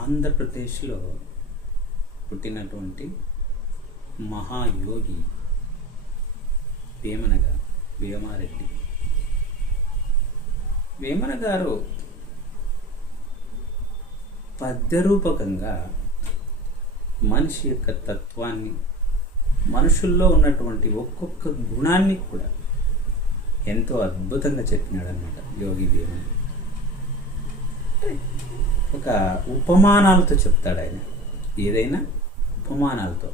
ఆంధ్రప్రదేశ్లో పుట్టినటువంటి మహాయోగి వేమనగా వేమారెడ్డి. వేమన గారు పద్యరూపకంగా మనిషి యొక్క తత్వాన్ని మనుషుల్లో ఉన్నటువంటి ఒక్కొక్క గుణాన్ని కూడా ఎంతో అద్భుతంగా చెప్పినాడనమాట యోగి వేమన. ఒక ఉపమానాలతో చెప్తాడు ఆయన. ఏదైనా ఉపమానాలతో.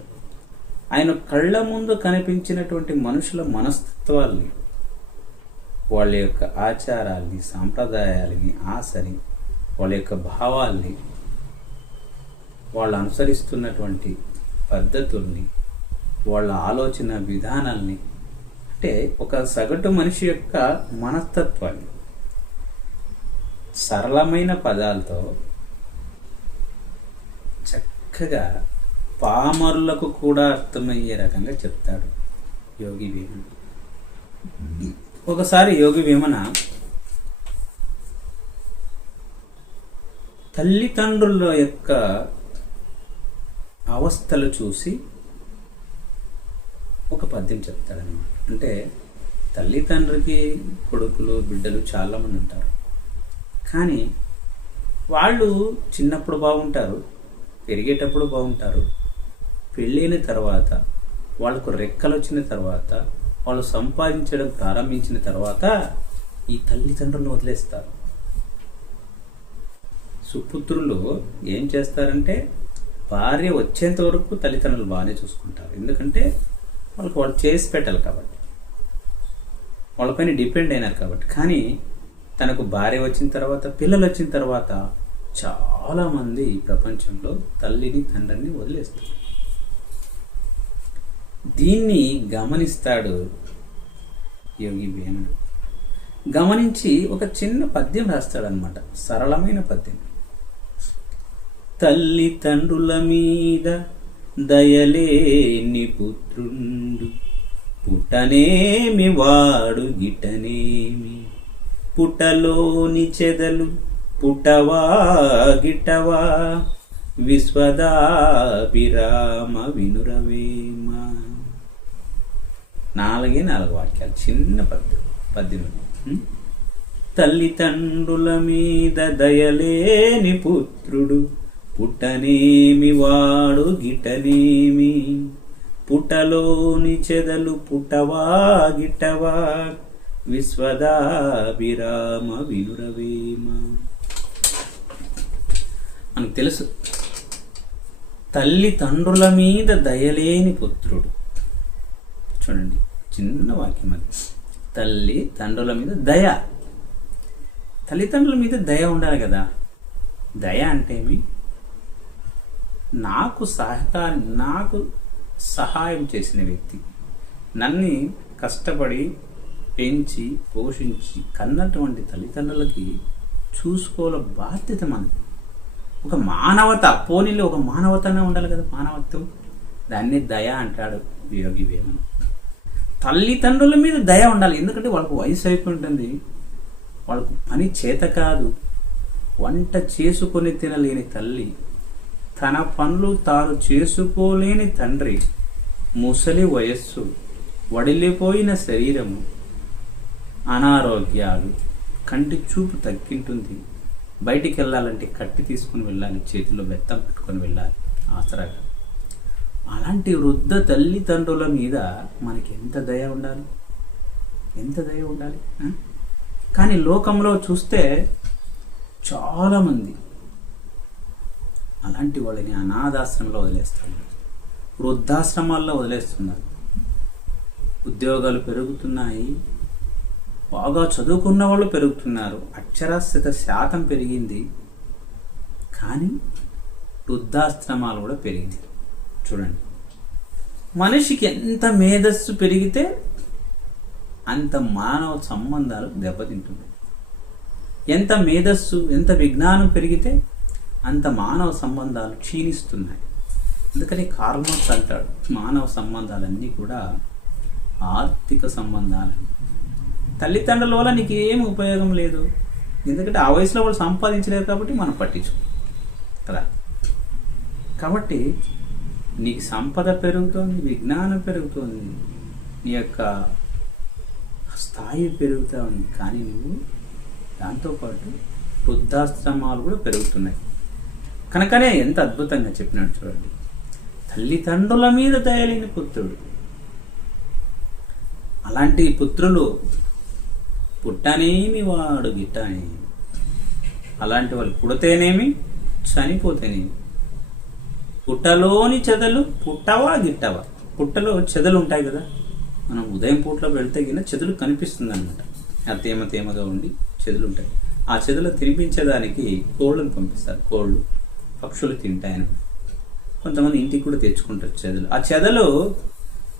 ఆయన కళ్ళ ముందు కనిపించినటువంటి మనుషుల మనస్తత్వాల్ని వాళ్ళ యొక్క ఆచారాల్ని సాంప్రదాయాలని ఆశని వాళ్ళ యొక్క భావాల్ని వాళ్ళు అనుసరిస్తున్నటువంటి పద్ధతుల్ని వాళ్ళ ఆలోచన విధానాల్ని అంటే ఒక సగటు మనిషి యొక్క మనస్తత్వాన్ని సరళమైన పదాలతో చక్కగా పామరులకు కూడా అర్థమయ్యే రకంగా చెప్తాడు యోగి వేమన ఒకసారి యోగి వేమన తల్లిదండ్రుల యొక్క అవస్థలు చూసి ఒక పద్యం చెప్తాడనమాట అంటే తల్లిదండ్రికి కొడుకులు బిడ్డలు చాలామంది ఉంటారు. కానీ వాళ్ళు చిన్నప్పుడు బాగుంటారు పెరిగేటప్పుడు బాగుంటారు. పెళ్ళైన తర్వాత వాళ్ళకు రెక్కలు వచ్చిన తర్వాత వాళ్ళు సంపాదించడం ప్రారంభించిన తర్వాత ఈ తల్లిదండ్రులను వదిలేస్తారు. సుపుత్రులు ఏం చేస్తారంటే భార్య వచ్చేంత వరకు తల్లిదండ్రులు బాగానే చూసుకుంటారు. ఎందుకంటే వాళ్ళకి వాళ్ళు చేసి పెట్టాలి కాబట్టి. వాళ్ళపైన డిపెండ్ అయినారు కాబట్టి. కానీ తనకు భార్య వచ్చిన తర్వాత పిల్లలు వచ్చిన తర్వాత చాలామంది ప్రపంచంలో తల్లిని తండ్రిని వదిలేస్తారు. దీన్ని గమనిస్తాడు యోగి వేమన గమనించి ఒక చిన్న పద్యం రాస్తాడనమాట సరళమైన పద్యం. తల్లి తండ్రుల మీద దయలేని పుత్రుండు పుట్టనేమి వాడు గిటనేమి పుటలోని చెదలు పుటవా గిటవా విశ్వదాభిరామ వినురవేమ. నాలుగే నాలుగు వాక్యాలు చిన్న పద్యం పద్యం తల్లిదండ్రుల మీద దయలేని పుత్రుడు పుట్టనేమి వాడు గిటనేమి పుటలోని చెదలు పుటవా గిటవా విశ్వదాభిరామ వినురవేమ మనకు తెలుసు తల్లి తండ్రుల మీద దయలేని పుత్రుడు. చూడండి చిన్న వాక్యం అది. తల్లి తండ్రుల మీద దయ. తల్లిదండ్రుల మీద దయ ఉండాలి కదా. దయ అంటే ఏమి? నాకు సహకారం నాకు సహాయం చేసిన వ్యక్తి. నన్ను కష్టపడి పెంచి పోషించి కన్నటువంటి తల్లిదండ్రులకి చూసుకోవాల బాధ్యత మనది. ఒక మానవత పోనీలో ఒక మానవతనే ఉండాలి కదా మానవత్వం. దాన్ని దయ అంటాడు యోగి వేమను తల్లిదండ్రుల మీద దయ ఉండాలి. ఎందుకంటే వాళ్ళకు వయసు అయిపోయి ఉంటుంది వాళ్ళకు పని చేత కాదు. వంట చేసుకొని తినలేని తల్లి తన పనులు తాను చేసుకోలేని తండ్రి ముసలి వయస్సు వడిలిపోయిన శరీరము అనారోగ్యాలు. కంటి చూపు తగ్గింటుంది. బయటికి వెళ్ళాలంటే కట్టి తీసుకుని వెళ్ళాలి చేతిలో బెత్తం పెట్టుకొని వెళ్ళాలి. ఆసరాగా. అలాంటి వృద్ధ తల్లిదండ్రుల మీద మనకి ఎంత దయ ఉండాలి? ఎంత దయ ఉండాలి? కానీ లోకంలో చూస్తే చాలామంది అలాంటి వాళ్ళని అనాథాశ్రమంలో వదిలేస్తున్నారు. వృద్ధాశ్రమాల్లో వదిలేస్తున్నారు. ఉద్యోగాలు పెరుగుతున్నాయి. బాగా చదువుకున్న వాళ్ళు పెరుగుతున్నారు. అక్షరాస్యత శాతం పెరిగింది. కానీ వృద్ధాశ్రమాలు కూడా పెరిగింది. చూడండి. మనిషికి ఎంత మేధస్సు పెరిగితే అంత మానవ సంబంధాలు దెబ్బతింటుంది ఎంత మేధస్సు ఎంత విజ్ఞానం పెరిగితే అంత మానవ సంబంధాలు క్షీణిస్తున్నాయి. అందుకని కార్మర్స్ అంటాడు. మానవ సంబంధాలన్నీ కూడా ఆర్థిక సంబంధాలు తల్లిదండ్రుల వల్ల నీకు ఏం ఉపయోగం లేదు. ఎందుకంటే ఆ వయసులో వాళ్ళు సంపాదించలేరు కాబట్టి మనం పట్టించుకో కదా? కాబట్టి నీకు సంపద పెరుగుతోంది విజ్ఞానం పెరుగుతోంది నీ యొక్క స్థాయి పెరుగుతూ ఉంది. కానీ నువ్వు దాంతోపాటు వృద్ధాశ్రమాలు కూడా పెరుగుతున్నాయి. కనుకనే ఎంత అద్భుతంగా చెప్పినాడు చూడండి. తల్లిదండ్రుల మీద దయలేని పుత్రుడు. అలాంటి పుత్రులు పుట్టనేమి వాడు గిట్టనేమి? అలాంటి వాళ్ళు పుడితేనేమి? చనిపోతేనేమి? పుట్టలోని చెదలు పుట్టవా గిట్టవా? పుట్టలో చెదలు ఉంటాయి కదా. మనం ఉదయం పూట్లో వెళ్తే కింద చెదలు కనిపిస్తుంది అనమాట ఆ తేమ తేమగా ఉండి చెదలు ఉంటాయి. ఆ చెదలు తినిపించేదానికి కోళ్ళను పంపిస్తారు. కోళ్ళు. పక్షులు తింటాయని. కొంతమంది ఇంటికి కూడా తెచ్చుకుంటారు చెదలు. ఆ చెదలు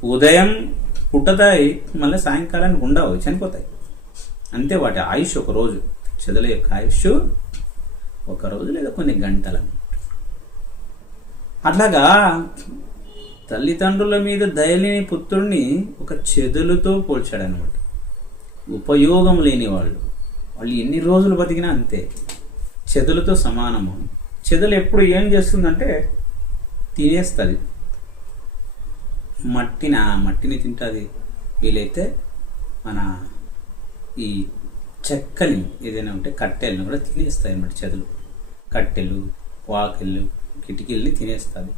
ఉదయం పుట్టతాయి మళ్ళీ సాయంకాలానికి ఉండవు చనిపోతాయి. అంతే వాటి ఆయుష్ ఒక రోజు. చెదల యొక్క ఆయుష్ ఒక రోజు లేదా కొన్ని గంటలు అట్లాగా తల్లిదండ్రుల మీద దయలేని పుత్రుడిని ఒక చెదులతో పోల్చాడనమాట ఉపయోగం లేని వాళ్ళు. వాళ్ళు ఎన్ని రోజులు బతికినా అంతే. చెదులతో సమానము. చెదలు ఎప్పుడు ఏం చేస్తుందంటే తినేస్తుంది. మట్టిని ఆ మట్టిని తింటుంది. వీలైతే మన ఈ చెక్కని ఏదైనా ఉంటే కట్టెలను కూడా తినేస్తాయి అన్నమాట చెదలు కట్టెలు వాకిళ్ళు కిటికీల్ని తినేస్తుంది.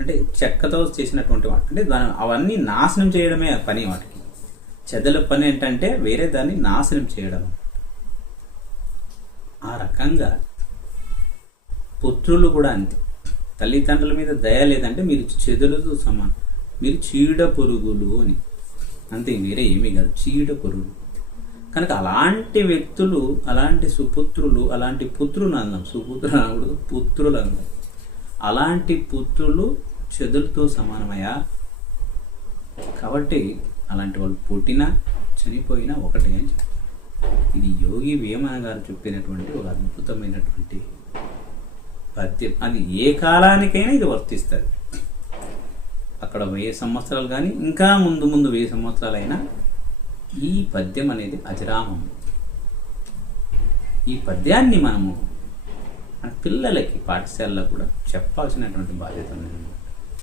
అంటే చెక్కతో చేసినటువంటి వాటి అంటే దాని అవన్నీ నాశనం చేయడమే ఆ పని వాటికి. చెదల పని ఏంటంటే వేరే దాన్ని నాశనం చేయడం. ఆ రకంగా పుత్రులు కూడా అంతే. తల్లిదండ్రుల మీద దయ లేదంటే మీరు చెదులతో సమానం. మీరు చీడ పురుగులు అని. అంతే వేరే ఏమీ కాదు. చీడ పురుగు కనుక అలాంటి వ్యక్తులు అలాంటి సుపుత్రులు అలాంటి పుత్రులు అందాం సుపుత్రులు అనకూడదు పుత్రులు అందాం అలాంటి పుత్రులు చెదులతో సమానమయ్యా? కాబట్టి అలాంటి వాళ్ళు పుట్టినా చనిపోయినా ఒకటే అని చెప్తారు. ఇది యోగి వేమన గారు చెప్పినటువంటి ఒక అద్భుతమైనటువంటి పద్యం. అది ఏ కాలానికైనా ఇది వర్తిస్తుంది. అక్కడ వెయ్యి సంవత్సరాలు కానీ ఇంకా ముందు ముందు వెయ్యి సంవత్సరాలైనా ఈ పద్యం అనేది అజరామం. ఈ పద్యాన్ని మనము మన పిల్లలకి పాఠశాలలో కూడా చెప్పాల్సినటువంటి బాధ్యత ఉంది.